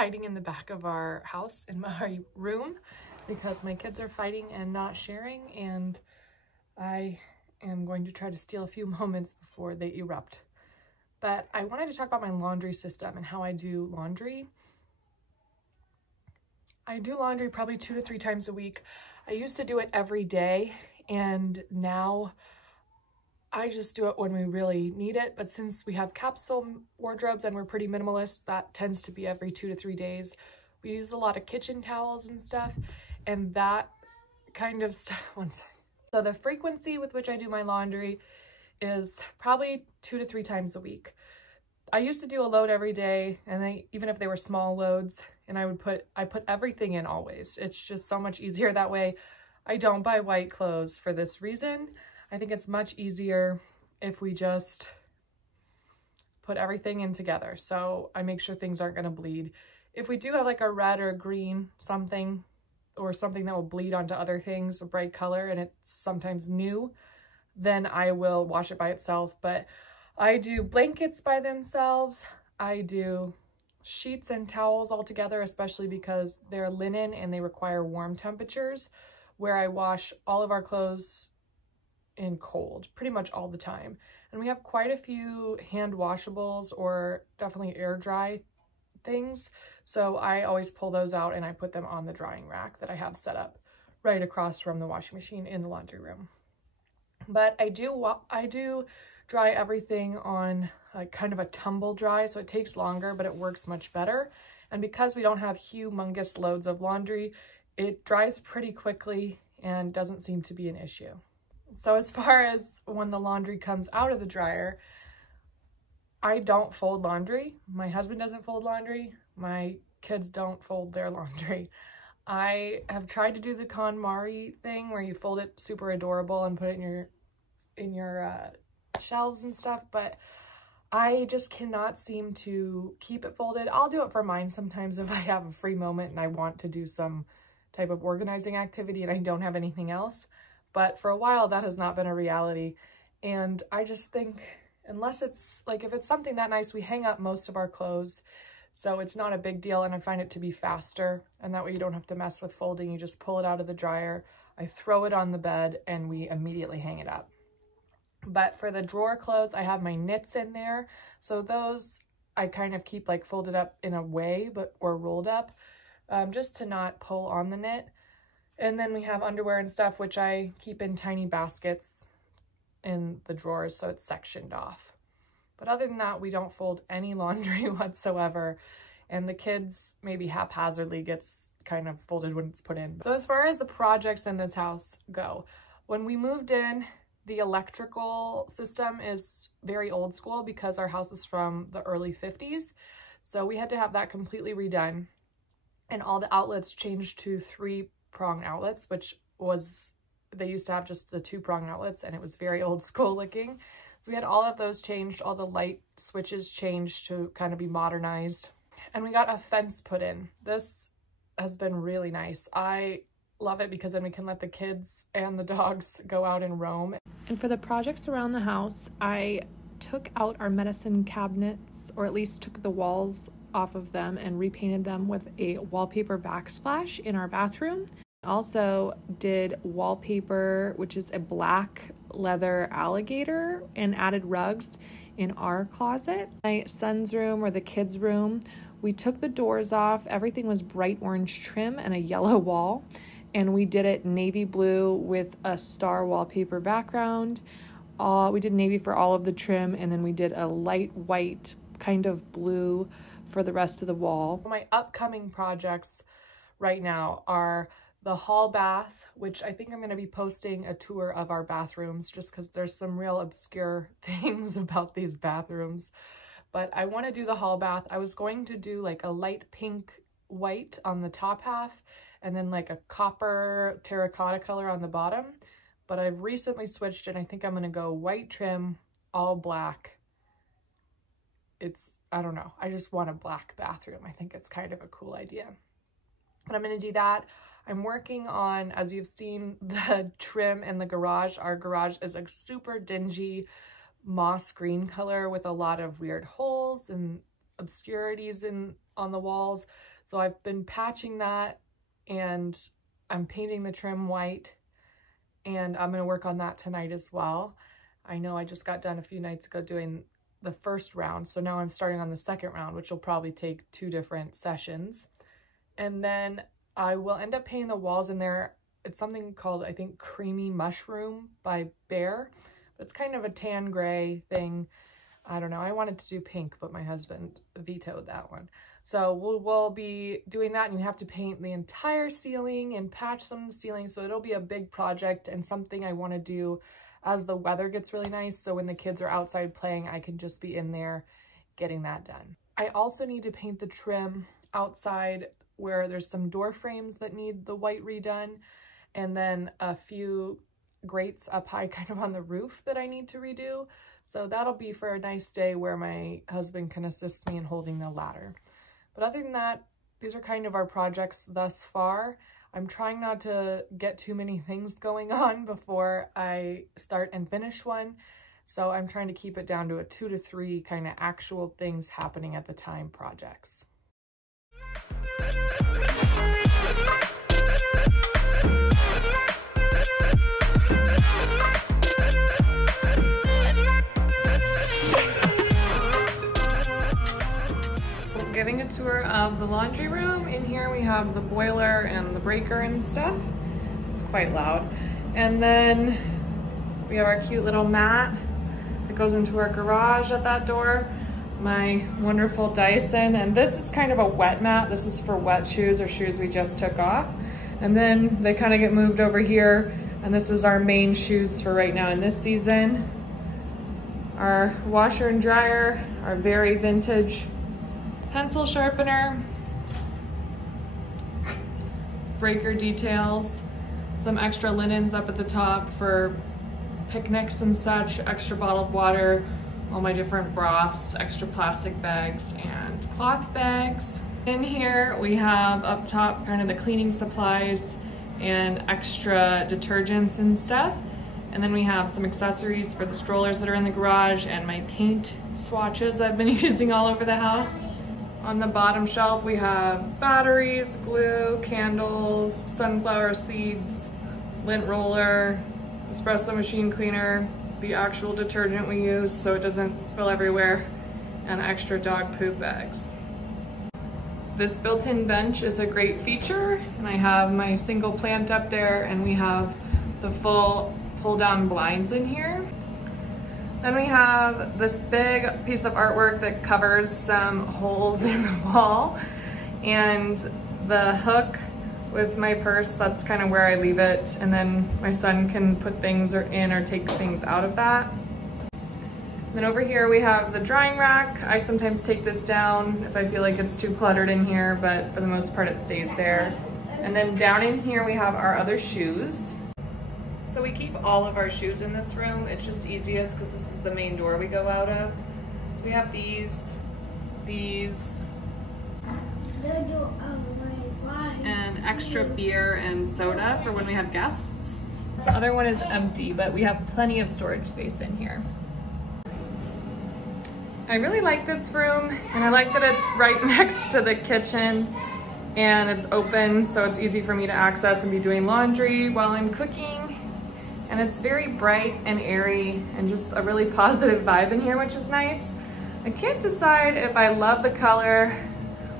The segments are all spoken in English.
hiding in the back of our house in my room because my kids are fighting and not sharing, and I am going to try to steal a few moments before they erupt. But I wanted to talk about my laundry system and how I do laundry. I do laundry probably 2 to 3 times a week. I used to do it every day, and now I just do it when we really need it. But since we have capsule wardrobes and we're pretty minimalist, that tends to be every 2 to 3 days. We use a lot of kitchen towels and stuff, and that kind of stuff. One second. So the frequency with which I do my laundry is probably 2 to 3 times a week. I used to do a load every day, and even if they were small loads, and I put everything in always. It's just so much easier that way. I don't buy white clothes for this reason. I think it's much easier if we just put everything in together. So I make sure things aren't gonna bleed. If we do have like a red or a green something, or something that will bleed onto other things, a bright color, and it's sometimes new, then I will wash it by itself. But I do blankets by themselves. I do sheets and towels all together, especially because they're linen and they require warm temperatures, where I wash all of our clothes in cold pretty much all the time. And we have quite a few hand washables or definitely air dry things. So I always pull those out and I put them on the drying rack that I have set up right across from the washing machine in the laundry room. But I do dry everything on kind of a tumble dry, so it takes longer, but it works much better. And because we don't have humongous loads of laundry, it dries pretty quickly and doesn't seem to be an issue. So as far as when the laundry comes out of the dryer, I don't fold laundry. My husband doesn't fold laundry. My kids don't fold their laundry. I have tried to do the KonMari thing where you fold it super adorable and put it in your shelves and stuff, but I just cannot seem to keep it folded. I'll do it for mine sometimes if I have a free moment and I want to do some type of organizing activity and I don't have anything else. But for a while that has not been a reality. And I just think, unless it's like, if it's something that nice, we hang up most of our clothes, so it's not a big deal, and I find it to be faster, and that way you don't have to mess with folding. You just pull it out of the dryer, I throw it on the bed, and we immediately hang it up. But for the drawer clothes, I have my knits in there, so those I kind of keep like folded up in a way, or rolled up, just to not pull on the knit. And then we have underwear and stuff, which I keep in tiny baskets in the drawers, so it's sectioned off. But other than that, we don't fold any laundry whatsoever, and the kids maybe haphazardly gets kind of folded when it's put in. So as far as the projects in this house go, when we moved in, the electrical system is very old school because our house is from the early 50s. So we had to have that completely redone, and all the outlets changed to 3-prong outlets, which was, they used to have just the 2-prong outlets, and it was very old school looking. So we had all of those changed, all the light switches changed to kind of be modernized. And we got a fence put in. This has been really nice. I love it because then we can let the kids and the dogs go out and roam. And for the projects around the house, I took out our medicine cabinets, or at least took the walls off of them and repainted them with a wallpaper backsplash in our bathroom. Also did wallpaper, which is a black leather alligator, and added rugs in our closet. My son's room, or the kids' room, we took the doors off. Everything was bright orange trim and a yellow wall, and we did it navy blue with a star wallpaper background. We did navy for all of the trim, and then we did a light white kind of blue for the rest of the wall. My upcoming projects right now are the hall bath, which I think I'm going to be posting a tour of our bathrooms just because there's some real obscure things about these bathrooms. But I want to do the hall bath. I was going to do like a light pink white on the top half and then like a copper terracotta color on the bottom. But I've recently switched and I think I'm going to go white trim, all black. I don't know. I just want a black bathroom. I think it's kind of a cool idea. But I'm going to do that. I'm working on, as you've seen, the trim in the garage. Our garage is a super dingy moss green color with a lot of weird holes and obscurities on the walls. So I've been patching that, and I'm painting the trim white, and I'm gonna work on that tonight as well. I know I just got done a few nights ago doing the first round, so now I'm starting on the second round, which will probably take 2 different sessions. And then I will end up painting the walls in there. It's something called, I think, Creamy Mushroom by Bear. It's kind of a tan gray thing. I don't know. I wanted to do pink, but my husband vetoed that one. So we'll be doing that, and you have to paint the entire ceiling and patch some of the ceiling. So it'll be a big project and something I want to do as the weather gets really nice. So when the kids are outside playing, I can just be in there getting that done. I also need to paint the trim outside where there's some door frames that need the white redone, and then a few grates up high kind of on the roof that I need to redo. So that'll be for a nice day where my husband can assist me in holding the ladder. But other than that, these are kind of our projects thus far. I'm trying not to get too many things going on before I start and finish one. So I'm trying to keep it down to a 2 to 3 kind of actual things happening at the time projects. Giving a tour of the laundry room. In here we have the boiler and the breaker and stuff. It's quite loud. And then we have our cute little mat that goes into our garage at that door. My wonderful Dyson, and this is kind of a wet mat. This is for wet shoes or shoes we just took off. And then they kind of get moved over here, and this is our main shoes for right now in this season. Our washer and dryer, our very vintage pencil sharpener, breaker details, some extra linens up at the top for picnics and such, extra bottled water, all my different broths, extra plastic bags and cloth bags. In here we have up top kind of the cleaning supplies and extra detergents and stuff. And then we have some accessories for the strollers that are in the garage and my paint swatches I've been using all over the house. On the bottom shelf, we have batteries, glue, candles, sunflower seeds, lint roller, espresso machine cleaner, the actual detergent we use so it doesn't spill everywhere, and extra dog poop bags. This built-in bench is a great feature, and I have my single plant up there, and we have the full pull-down blinds in here. Then we have this big piece of artwork that covers some holes in the wall, and the hook with my purse, that's kind of where I leave it, and then my son can put things in or take things out of that. Then over here we have the drying rack. I sometimes take this down if I feel like it's too cluttered in here, but for the most part it stays there. And then down in here we have our other shoes. So we keep all of our shoes in this room. It's just easiest because this is the main door we go out of. So we have these, and extra beer and soda for when we have guests. The other one is empty, but we have plenty of storage space in here. I really like this room, and I like that it's right next to the kitchen and it's open, so it's easy for me to access and be doing laundry while I'm cooking. And it's very bright and airy and just a really positive vibe in here, which is nice. I can't decide if I love the color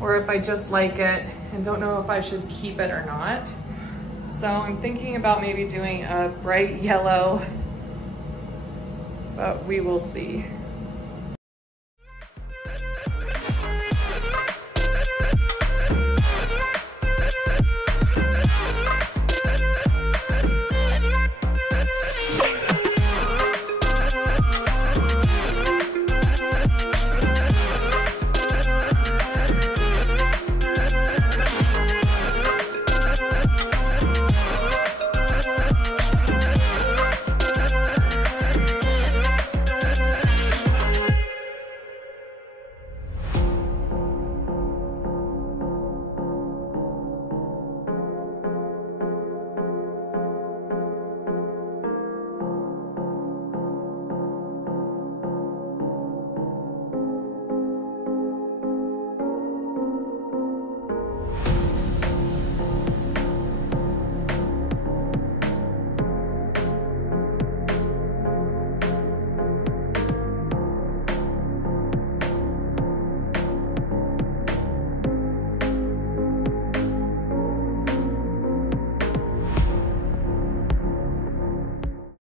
or if I just like it and don't know if I should keep it or not. So I'm thinking about maybe doing a bright yellow, but we will see.